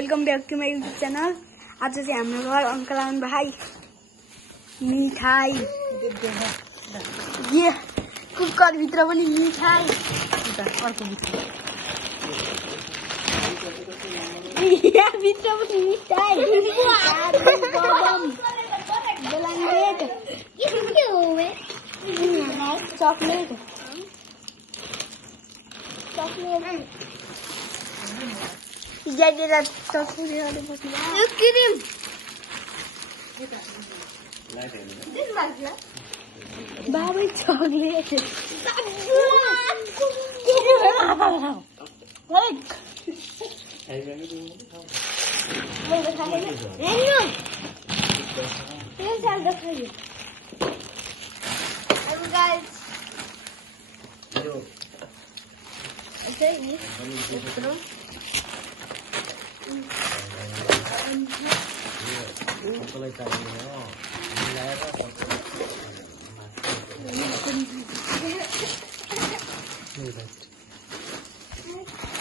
Welcome back to my YouTube channel. आज चाहिँ हाम्रो घर अंकल आउनु भाइ मिठाई ये कुकर भित्र पनि मिठाई अर्को यहाँ भित्र पनि मिठाई चॉकलेट चॉकलेट जरा चॉकलेट वाले बस क्रीम बाबा चॉकलेट